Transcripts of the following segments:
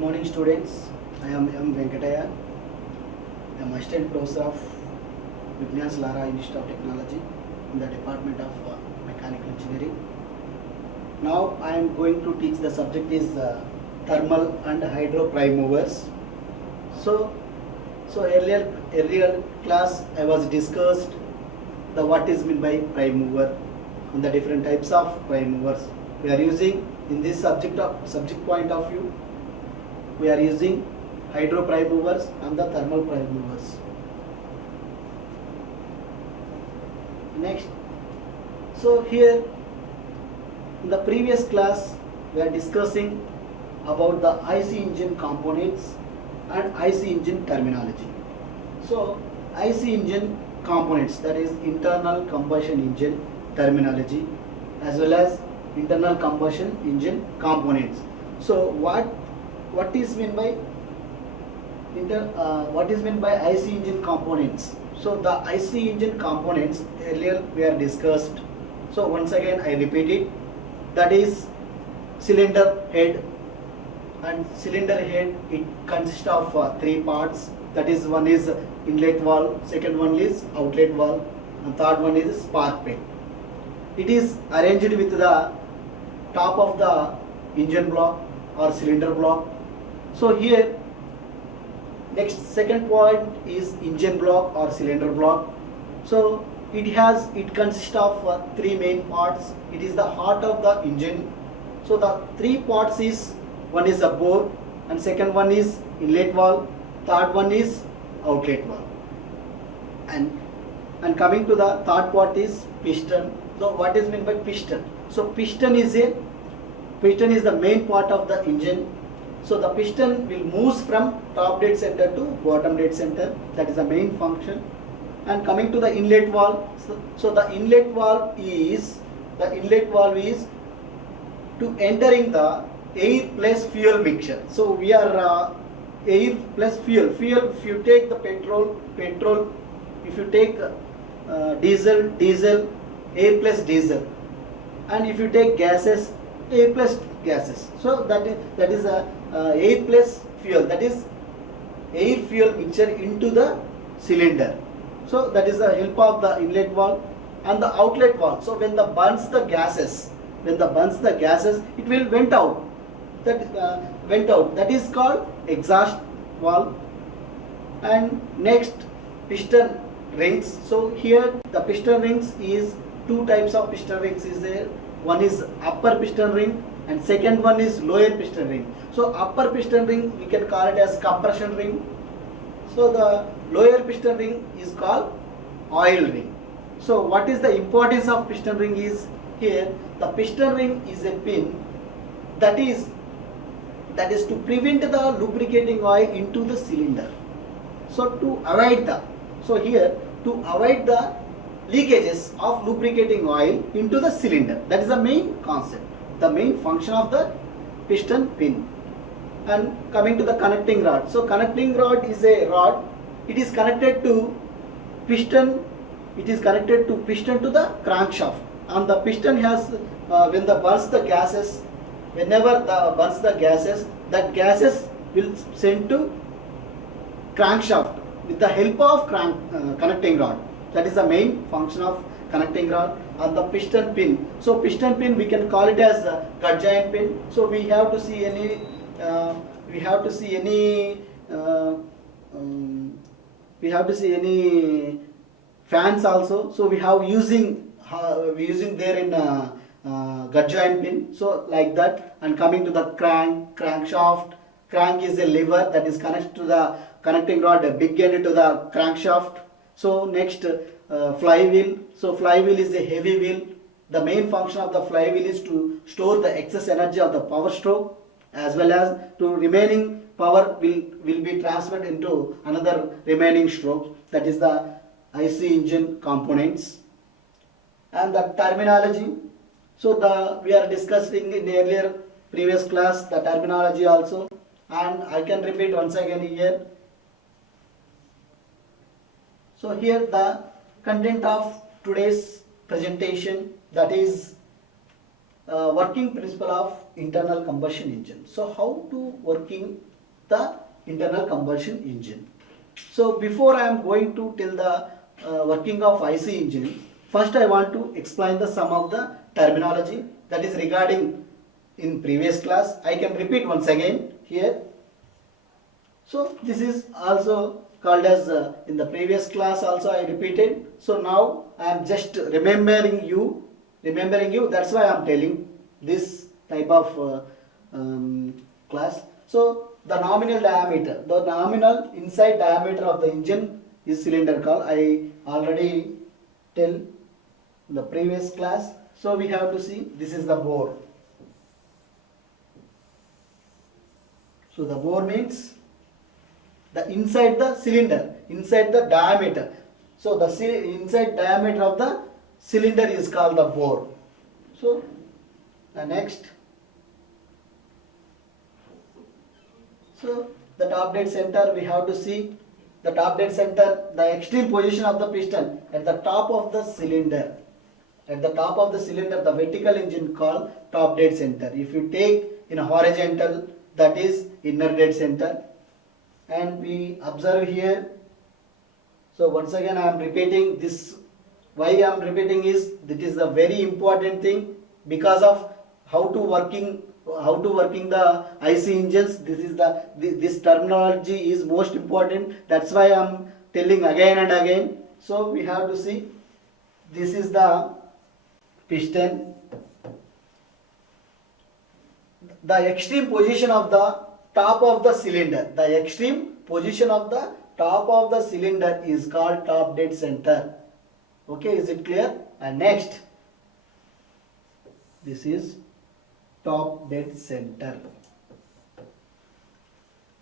morning students. I am M. Venkataya. I am Assistant Professor of Vignan Lara Institute of Technology in the Department of Mechanical Engineering. Now I am going to teach the subject is thermal and hydro prime movers. So earlier class I was discussed the what is meant by prime mover and the different types of prime movers. We are using in this subject point of view. We are using hydro prime movers and the thermal prime movers. Next, so here in the previous class we are discussing about the IC engine components and IC engine terminology. So IC engine components, that is internal combustion engine terminology, as well as internal combustion engine components. So what is meant by IC engine components? So the IC engine components earlier we are discussed. So once again I repeat it. That is cylinder head, and cylinder head it consists of three parts. That is, one is inlet valve, second one is outlet valve, and third one is spark plug. It is arranged with the top of the engine block or cylinder block. So here next second point is engine block or cylinder block. So it consists of three main parts. It is the heart of the engine. So the three parts is, one is a bore, and second one is inlet valve, third one is outlet valve, and coming to the third part is piston. So what is meant by piston? So piston is the main part of the engine. So the piston will move from top dead center to bottom dead center. That is the main function. And coming to the inlet valve, so the inlet valve is to entering the air plus fuel mixture. So we are air plus fuel. If you take the petrol. If you take diesel, air plus diesel, and if you take gases, air plus gases. So that is a air plus fuel. That is air fuel mixture into the cylinder. So that is the help of the inlet valve and the outlet valve. So when the burns the gases, it will vent out. That is called exhaust valve. And next, piston rings. So here the piston rings is two types of piston rings is there. One is upper piston ring and second one is lower piston ring. So upper piston ring we can call it as compression ring. So the lower piston ring is called oil ring. So what is the importance of piston ring is here? The piston ring is a pin that is to prevent the lubricating oil into the cylinder. So to avoid the leakages of lubricating oil into the cylinder. That is the main concept, the main function of the piston pin. And coming to the connecting rod. So connecting rod is a rod. It is connected to piston. It is connected to piston to the crankshaft. And the piston has when the burns the gases, whenever the burns the gases, that gases will send to crankshaft with the help of connecting rod. That is the main function of connecting rod. And the piston pin. So piston pin we can call it as gut joint pin. So we have to see any fans also. So we have using there in gut joint pin. So like that. And coming to the crankshaft. Crank is a lever that is connected to the connecting rod, a big end to the crankshaft. So next, flywheel. So flywheel is a heavy wheel. The main function of the flywheel is to store the excess energy of the power stroke, as well as to remaining power will be transferred into another remaining stroke. That is the IC engine components. And the terminology. So we are discussing in the earlier previous class the terminology also, and I can repeat once again here. So here the content of today's presentation, that is working principle of internal combustion engine. So how to working the internal combustion engine. So before I am going to tell the working of IC engine, first I want to explain the some of the terminology that is regarding in previous class. I can repeat once again here. So this is also called as in the previous class also I repeated. So now I am just remembering you. That's why I am telling this type of class. So the nominal diameter, the nominal inside diameter of the engine is cylindrical. I already tell the previous class. So we have to see this is the bore. So the bore means the inside the cylinder, inside the diameter. So the inside diameter of the cylinder is called the bore. So the next. So the top dead center, we have to see the top dead center, the extreme position of the piston at the top of the cylinder. At the top of the cylinder, the vertical engine called top dead center. If you take in a horizontal, that is inner dead center. And we observe here. So once again I am repeating this. Why I am repeating is that is a very important thing because of how to working the IC engines. This terminology is most important. That's why I am telling again and again. So we have to see this is the piston. The extreme position of the top of the cylinder. The extreme position of the top of the cylinder is called top dead center. Okay, is it clear? And next, this is top dead center.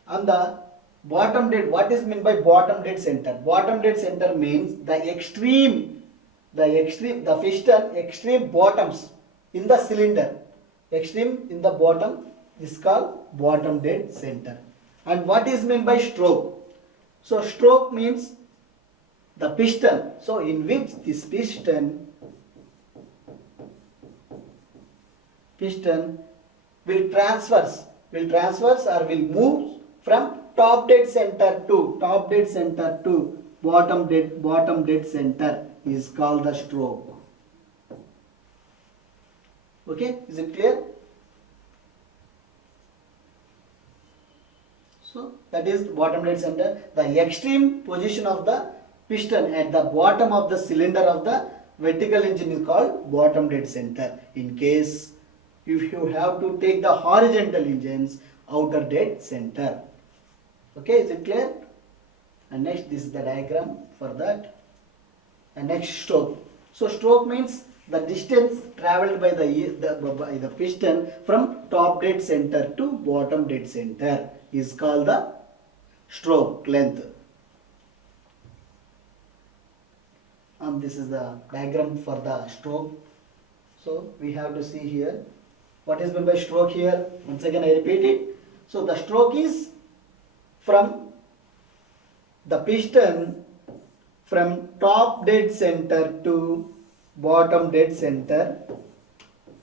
And the bottom dead, what is meant by bottom dead center? Bottom dead center means the piston extreme bottoms in the cylinder. Extreme in the bottom is called bottom dead center. And what is meant by stroke? So stroke means the piston. So in which this piston will transverse or will move from top dead center to bottom dead center is called the stroke. Okay, is it clear? So that is bottom dead center. The extreme position of the piston at the bottom of the cylinder of the vertical engine is called bottom dead center. In case if you have to take the horizontal engines, outer dead center. Okay, is it clear? And next, this is the diagram for that. And next, stroke. So stroke means the distance travelled by the piston from top dead center to bottom dead center is called the stroke length. And this is the diagram for the stroke. So we have to see here what is meant by stroke here. Once again I repeat it. So the stroke is from the piston from top dead center to bottom dead center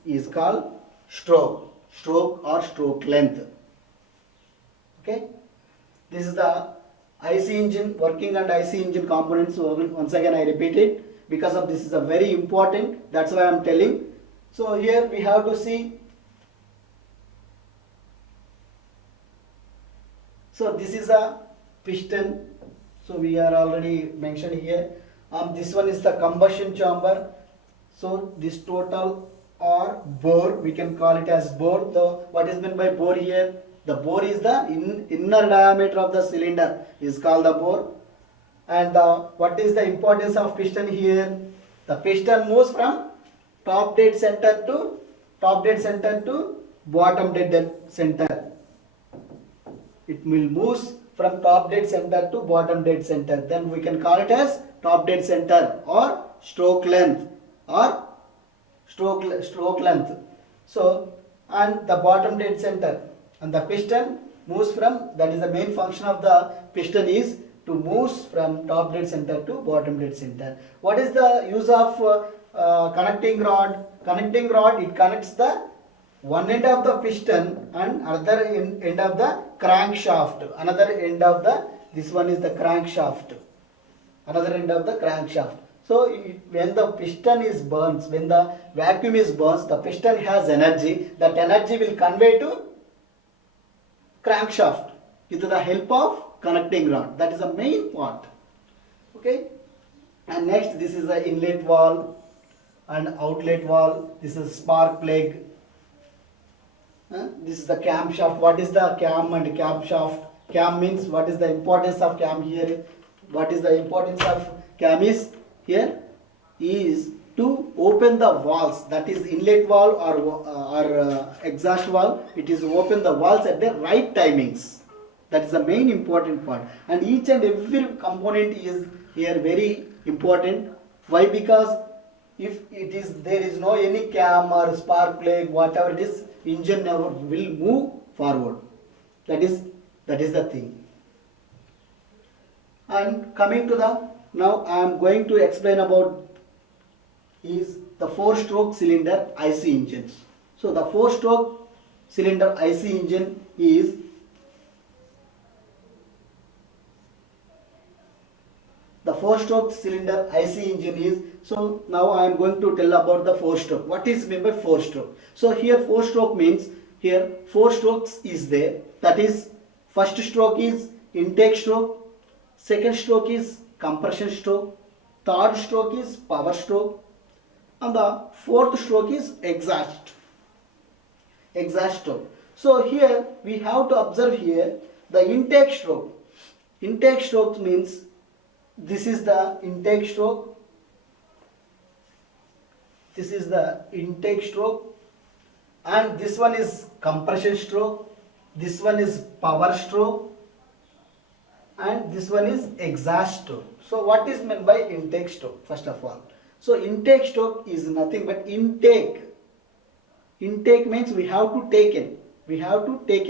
is called stroke or stroke length. Okay, this is the IC engine working and IC engine components. So once again I repeat it because of this is a very important, that's why I am telling. So here we have to see. So this is a piston. So we are already mentioned here. This one is the combustion chamber. So this total or bore, we can call it as bore. So what is meant by bore here? The bore is the inner diameter of the cylinder is called the bore. And what is the importance of piston here? The piston moves from top dead center to bottom dead center. It will move from top dead center to bottom dead center. Then we can call it as top dead center or stroke length So and the bottom dead center, and the piston moves from, that is the main function of the piston is to move from top dead center to bottom dead center. What is the use of connecting rod? Connecting rod, it connects the one end of the piston and other end of the crankshaft. Another end of the, this one is the crankshaft. Another end of the crankshaft. So when the piston is burns, when the vacuum is burns, the piston has energy. That energy will convey to crankshaft with the help of connecting rod. That is the main part. Okay. And next, this is the inlet valve and outlet valve. This is spark plug. This is the camshaft. What is the cam and camshaft? Cam means what is the importance of cam here? What is the importance of cam is here is to open the valves, that is inlet valve or exhaust valve. It is open the valves at the right timings. That is the main important part. And each and every component is here very important. Why? Because if it is there is no any cam or spark plug, whatever it is, engine never will move forward. That is the thing. And coming to the, now I am going to explain about is the 4-stroke cylinder IC engines. So the 4-stroke cylinder IC engine is the 4-stroke cylinder IC engine is, so now I am going to tell about the 4-stroke. What is meant by 4-stroke? So here 4-stroke means here 4 strokes is there. That is, first stroke is intake stroke, second stroke is compression stroke, third stroke is power stroke, and the fourth stroke is exhaust stroke. So here we have to observe here the intake stroke. Intake stroke means this is the intake stroke, this is the intake stroke, and this one is compression stroke, this one is power stroke, and this one is exhaust stroke. So what is meant by intake stroke? First of all, so intake stroke is nothing but intake. Intake means we have to take in.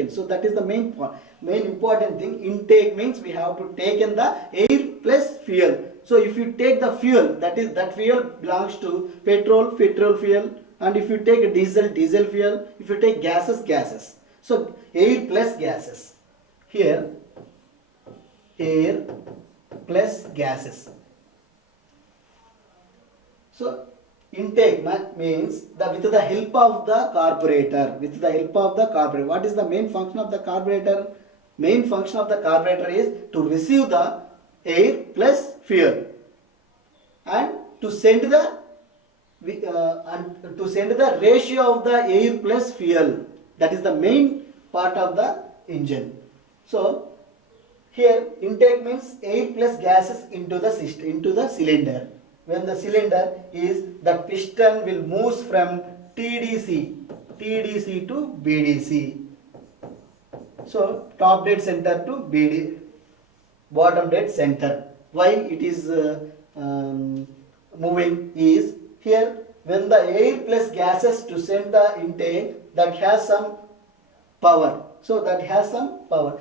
So that is the main important thing. Intake means we have to take in the air plus fuel. So if you take the fuel, that fuel belongs to petrol fuel, and if you take diesel fuel, if you take gases. So air plus gases. Here air plus gases. So intake means with the help of the carburetor. What is the main function of the carburetor? Main function of the carburetor is to receive the air plus fuel and to send the ratio of the air plus fuel. That is the main part of the engine. So here intake means air plus gases into the system, into the cylinder. When the cylinder is, the piston will move from TDC to BDC. So top dead center to BD, bottom dead center. Why it is moving is here when the air plus gases to send the intake, that has some power. So that has some power.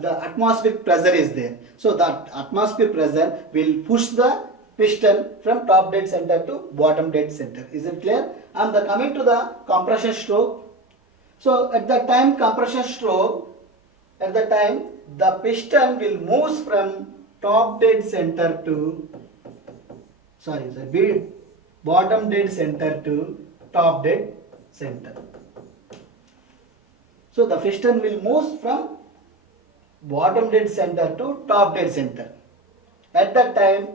The atmospheric pressure is there. So that atmospheric pressure will push the piston from top dead center to bottom dead center. Is it clear? And coming to the compression stroke. So at the time compression stroke, at the time the piston will move from top dead center to bottom dead center to top dead center. So the piston will move from bottom dead center to top dead center. At that time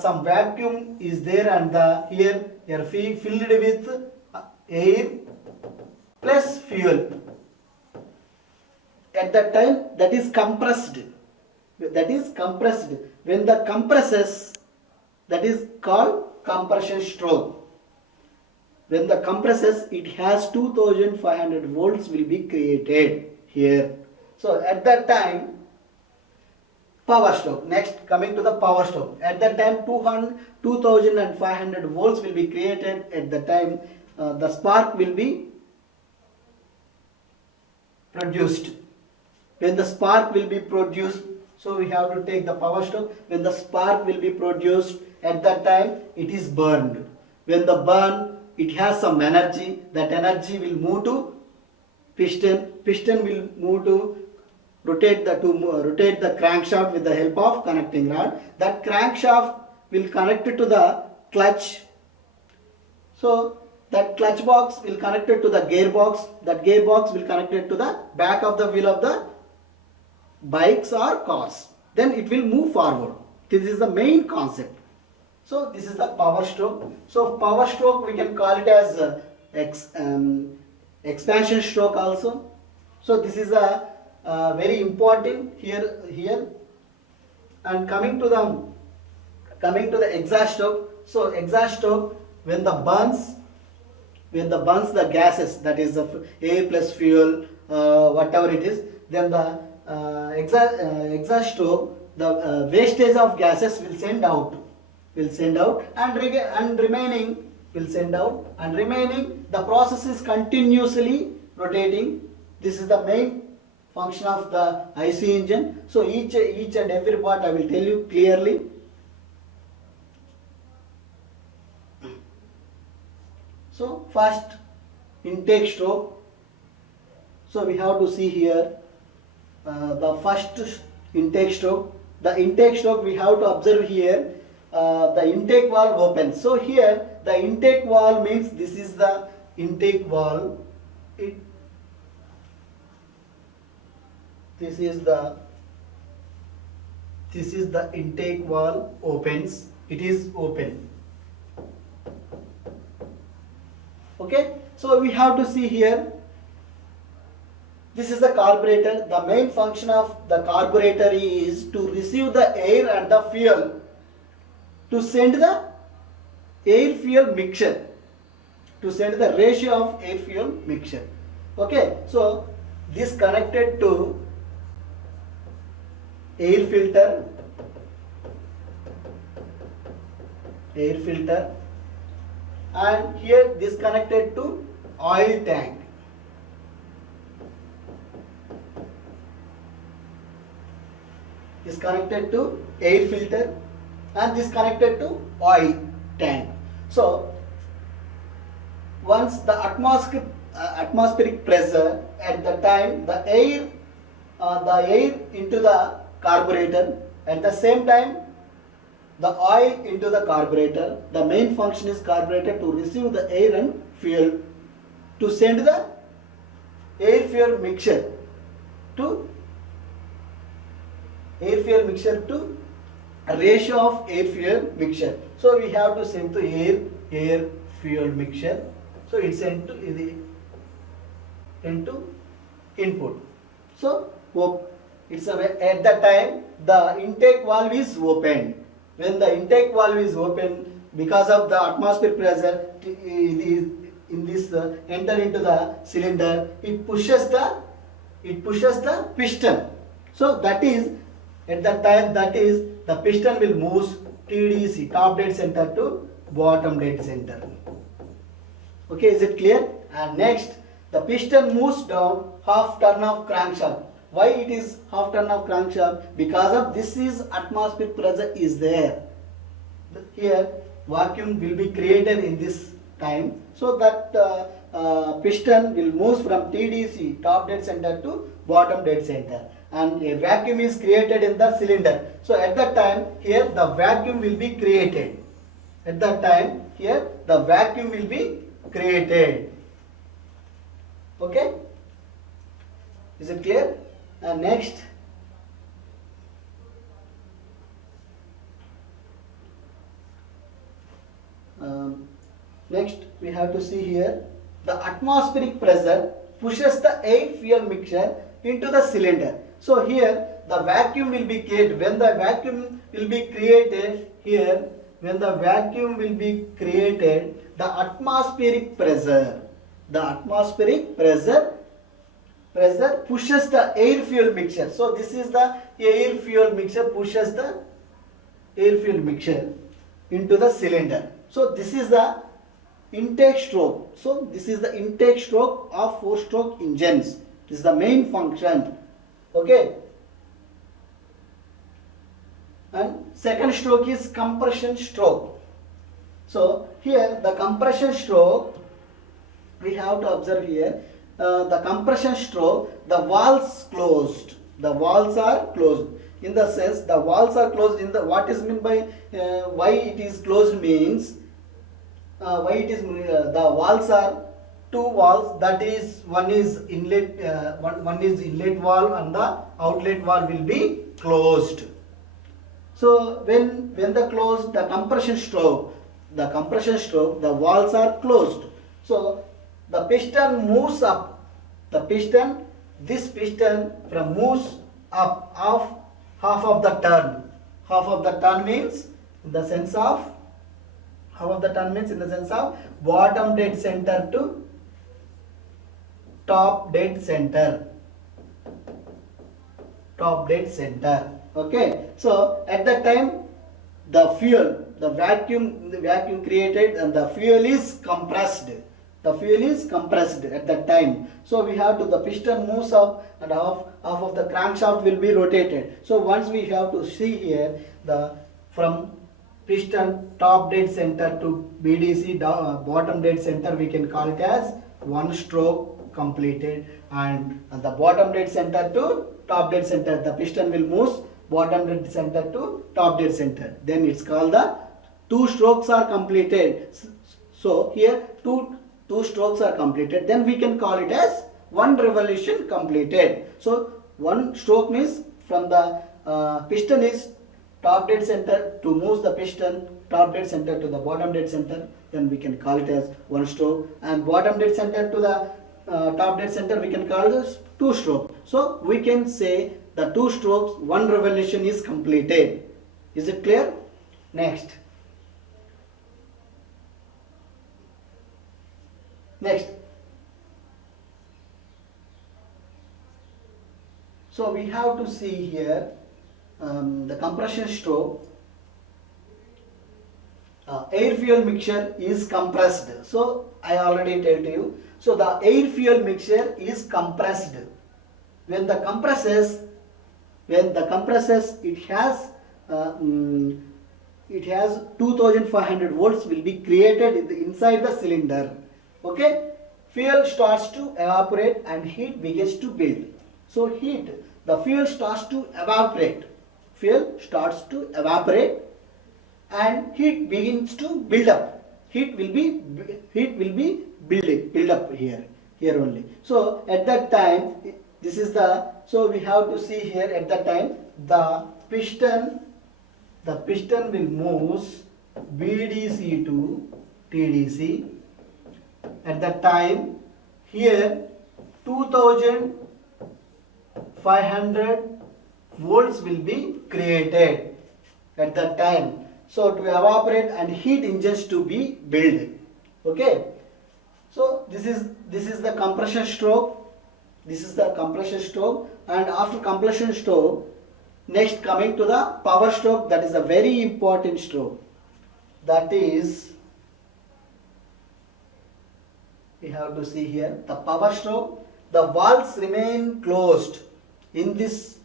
some vacuum is there, and here are filled with air plus fuel. At that time that is compressed. When the compresses, that is called compression stroke. When the compresses, it has 2500 volts will be created here. So at that time power stroke. Next, coming to the power stroke. At that time 2500 volts will be created. At the time the spark will be produced. When the spark will be produced, so we have to take the power stroke. When the spark will be produced, at that time it is burned. When the burn, it has some energy. That energy will move to piston. Piston will move to rotate the crankshaft with the help of connecting rod. That crankshaft will connect it to the clutch. So that clutch box will connect it to the gearbox. That gearbox will connect it to the back of the wheel of the bikes or cars. Then it will move forward. This is the main concept. So this is the power stroke. So power stroke we can call it as expansion stroke also. So this is a very important here. And coming to the exhaust stroke. So exhaust stroke, when the burns the gases, that is the air plus fuel, whatever it is, then the exhaust stroke, the wastage of gases will send out and remaining will send out, and remaining the process is continuously rotating. This is the main function of the IC engine. So each and every part I will tell you clearly. So first, intake stroke. So we have to see here the first intake stroke. The intake stroke we have to observe here. The intake valve opens. So here the intake valve means this is the intake valve. This is the intake valve opens. It is open. Okay, so we have to see here, this is the carburetor. The main function of the carburetor is to receive the air and the fuel, to send the air fuel mixture, to send the ratio of air fuel mixture. Okay, so this connected to air filter, and here this connected to oil tank. This connected to air filter, and this connected to oil tank. So once the atmospheric pressure, at the time the air into the carburetor, at the same time the oil into the carburetor. The main function is carburetor to receive the air and fuel, to send the air fuel mixture to a ratio of air fuel mixture. So we have to send to air fuel mixture. So it's sent into input. So it's at that time the intake valve is opened. When the intake valve is open, because of the atmospheric pressure in this enter into the cylinder, it pushes the piston. So that is at that time, that is the piston will move TDC, top dead center, to bottom dead center. Okay, is it clear? And next, the piston moves down half turn of crankshaft. Why it is half turn of crankshaft? Because of this is atmospheric pressure is there. Here vacuum will be created in this time. So that piston will move from TDC, top dead center, to bottom dead center. And a vacuum is created in the cylinder. So at that time here the vacuum will be created. At that time here the vacuum will be created. Okay? Is it clear? And next, we have to see here the atmospheric pressure pushes the air fuel mixture into the cylinder. So here the vacuum will be created. When the vacuum will be created here, the atmospheric pressure pushes the air fuel mixture. So this is the air fuel mixture, pushes the air fuel mixture into the cylinder. So this is the intake stroke. So this is the intake stroke of 4-stroke engines. This is the main function. Okay. And second stroke is compression stroke. So here the compression stroke, we have to observe here, the compression stroke, the valves closed. The valves are closed. In the sense, the valves are closed. In the what is meant by why it is closed means why it is the valves are two valves. That is, one is inlet, one is inlet valve and the outlet valve will be closed. So when the closed, the compression stroke, the valves are closed. So the piston moves up. This piston from moves up of half of the turn. Half of the turn means in the sense of bottom dead center to top dead center. Okay. So at that time the fuel, the vacuum created and the fuel is compressed. At that time. So we have to, the piston moves up and half of the crankshaft will be rotated. So once we have to see here, the from piston top dead center to BDC bottom dead center, we can call it as one stroke completed, and the bottom dead center to top dead center, the piston will move bottom dead center to top dead center. Then it's called the two strokes are completed. So here two strokes are completed. Then we can call it as one revolution completed. So one stroke means from the piston is top dead center to move the piston top dead center to the bottom dead center. Then we can call it as one stroke, and bottom dead center to the top dead center we can call this two stroke. So we can say the two strokes, one revolution is completed. Is it clear? Next. So we have to see here the compression stroke. Air fuel mixture is compressed. So I already told you. So the air fuel mixture is compressed. When the compresses, it has 2500 volts will be created inside the cylinder. Okay, fuel starts to evaporate and heat begins to build. So the fuel starts to evaporate. And heat begins to build up. Heat will be build up here only. So at that time, so we have to see here, at that time the piston will move BDC to TDC. At that time here 2500 volts will be created at that time. So to evaporate and heat engines to be built. Okay. So this is the compression stroke. And after compression stroke, next coming to the power stroke, that is a very important stroke. That is, we have to see here the power stroke. The valves remain closed. In this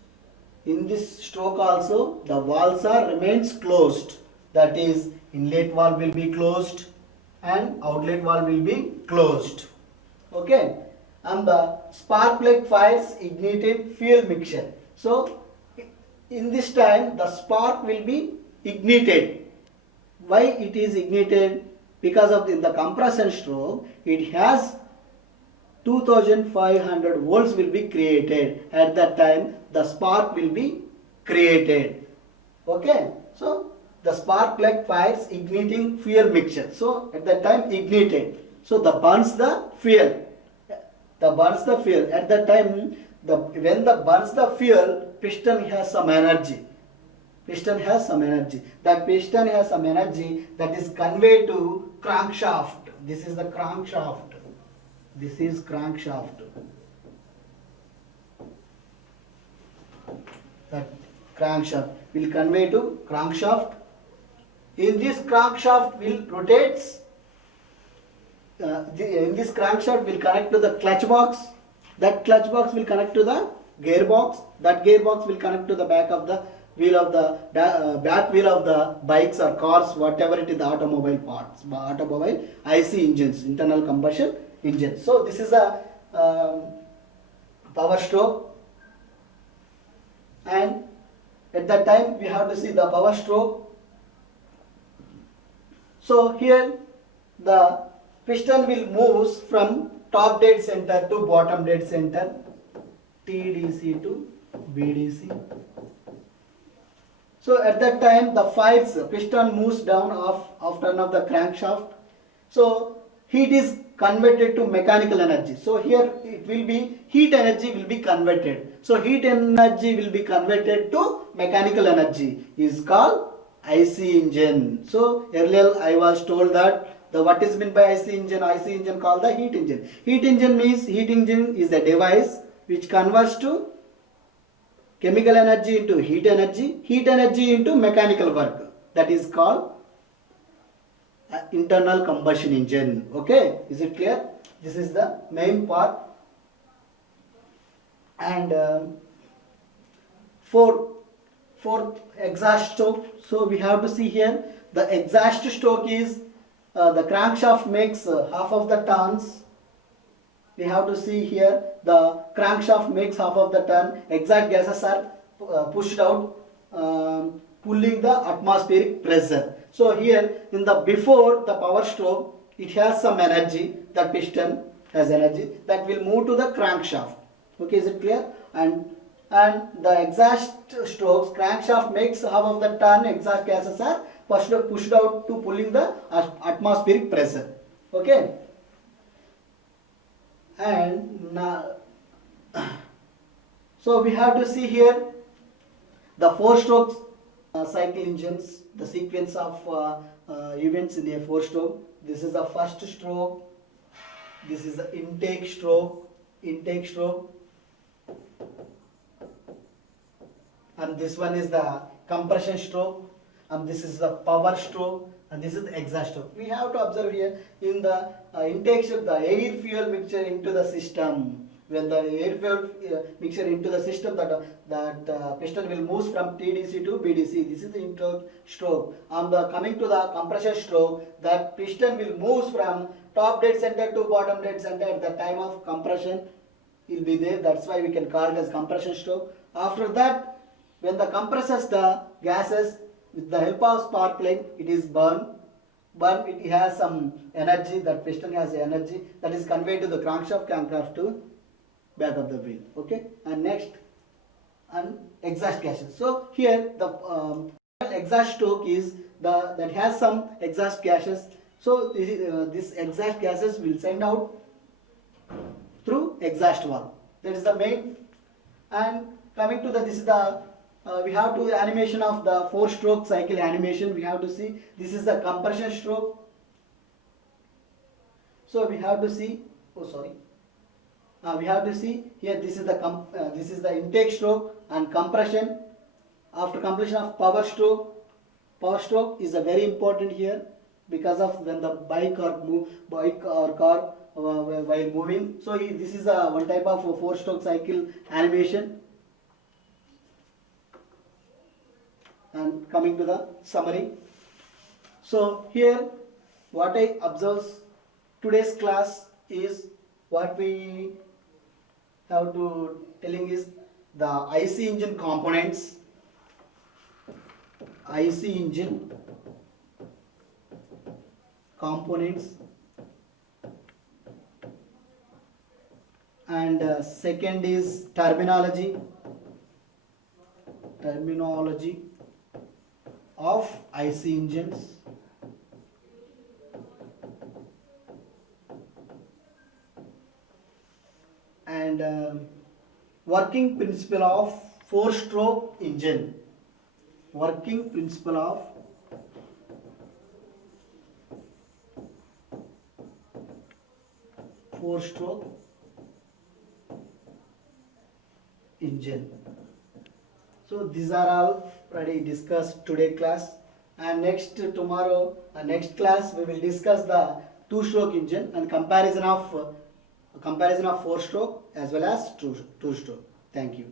stroke also the valves remains closed. That is, inlet valve will be closed and outlet valve will be closed. Okay, and the spark plug fires ignited fuel mixture. So in this time the spark will be ignited. Why it is ignited? Because of in the compression stroke it has 2500 volts will be created. At that time the spark will be created. Okay, so the spark plug fires igniting fuel mixture. So at that time ignited. So the burns the fuel. At that time when the burns the fuel, piston has some energy. That piston has some energy that is conveyed to crankshaft. This is the crankshaft. That crankshaft will convey to crankshaft. In this crankshaft will rotates. In this crankshaft will connect to the clutch box. That clutch box will connect to the gearbox. That gearbox will connect to the back of the wheel of the back wheel of the bikes or cars, whatever it is, the automobile parts, automobile IC engines, internal combustion engine. So this is a power stroke, and at that time we have to see the power stroke. So here the piston will move from top dead center to bottom dead center, TDC to BDC. So at that time the piston moves down of turn of the crankshaft. So heat is converted to mechanical energy. So here it will be heat energy will be converted. So heat energy will be converted to mechanical energy is called IC engine. So earlier I was told that what is meant by IC engine? IC engine called the heat engine. Heat engine means heat engine is a device which converts to chemical energy into heat energy into mechanical work. That is called internal combustion engine. Okay, is it clear? This is the main part. And fourth exhaust stroke. So we have to see here the exhaust stroke is the crankshaft makes half of the turns. We have to see here the crankshaft makes half of the turn. Exhaust gases are pushed out, pulling the atmospheric pressure. So here in the before the power stroke, it has some energy. That piston has energy that will move to the crankshaft. Okay, is it clear? And the exhaust strokes, crankshaft makes half of the turn. Exhaust gases are pushed out to pulling the atmospheric pressure. Okay. And now, so we have to see here the four-stroke cycle engines, the sequence of events in a four-stroke. This is the first stroke. This is the intake stroke, and this one is the compression stroke, and this is the power stroke, and this is the exhaust stroke. We have to observe here in the intake stroke, the air fuel mixture into the system. When the air fuel mixture into the system, that piston will move from TDC to BDC. This is the intake stroke. And coming to the compression stroke, that piston will move from top dead center to bottom dead center at the time of compression. It will be there. That's why we can call it as compression stroke. After that, when the compresses the gases with the help of spark plug, it is burned. It has some energy. That piston has energy that is conveyed to the crankshaft to back of the wheel. Okay, and next, and exhaust gases. So here the exhaust stroke is that has some exhaust gases. So this exhaust gases will send out through exhaust valve. That is the main. And coming to this is the we have to animation of the four-stroke cycle animation. We have to see this is the compression stroke. So we have to see. We have to see here. This is the intake stroke and compression. After completion of power stroke. Power stroke is a very important here because of when the bike or car while moving. So this is a one type of four-stroke cycle animation. And coming to the summary. So here what I observe today's class is what we have to telling is the IC engine components. IC engine components, and second is terminology of IC engines, and working principle of four-stroke engine. Working principle of four-stroke engine. So these are all already discussed today class, and next class we will discuss the two-stroke engine and comparison of four-stroke as well as two-stroke. Thank you.